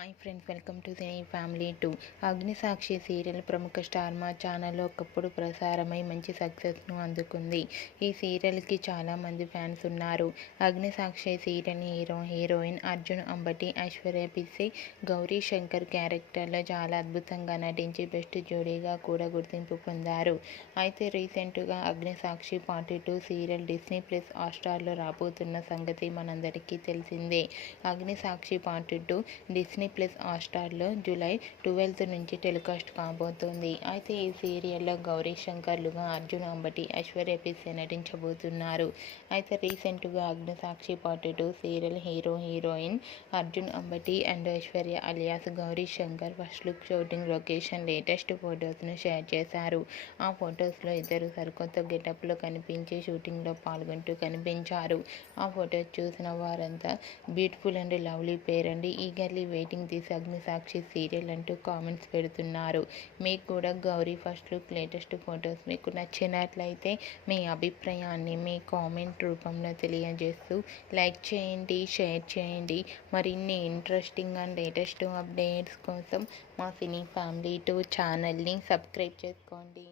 Hi friends, welcome to cine family 2. Agnisakshi serial ప్రముఖ star Maa ఛానల్లో ఒకప్పుడు ప్రసారమై మంచి సక్సెస్ను అందుకుంది. ఈ సీరియల్కి చాలామంది ఫ్యాన్స్ ఉన్నారు. అగ్నిసాక్షి సీరియల్ హీరోయిన్ అర్జున్ అంబటి, ఐశ్వర్య పిస్సి, గౌరీ శంకర్ క్యారెక్టర్లో చాలా అద్భుతంగా నటించి బెస్ట్ జోడీగా కూడా గుర్తింపు పొందారు. అయితే రీసెంట్గా Agnisakshi part 2 serial Disney plus హాట్‌స్టార్లో రాబోతున్న సంగతి మనందరికీ తెలిసిందే. Agnisakshi part 2 Disney plus హాట్‌స్టార్లో July 12 నుంచి టెలికాస్ట్ కాబోతోంది. అయితే ఈ సీరియల్లో గౌరీ శంకర్లుగా అర్జున్ అంబటి, ఐశ్వర్య పిస్సి నటించబోతున్నారు. అయితే రీసెంట్గా Agnisakshi part 2 serial heroine Arjun Ambati and Aishwarya alias Gauri Shankar first look shooting location latest ఫొటోస్ను షేర్ చేశారు. ఆ ఫొటోస్లో ఇద్దరు సరికొత్త గెటప్లో కనిపించి షూటింగ్లో పాల్గొంటూ కనిపించారు. ఆ ఫొటోస్ చూసిన వారంతా beautiful and lovely pair and eagerly waiting this Agnisakshi serial అంటూ కామెంట్స్ పెడుతున్నారు. మీకు కూడా Gauri first look latest photos మీకు నచ్చినట్లయితే మీ అభిప్రాయాన్ని మీ కామెంట్ రూపంలో తెలియజేస్తూ లైక్ చేయండి, షేర్ చేయండి. మరిన్ని ఇంట్రెస్టింగ్ అండ్ లేటెస్ట్ అప్డేట్స్ కోసం మా సినీ ఫ్యామిలీ 2 ఛానల్ని సబ్స్క్రైబ్ చేసుకోండి.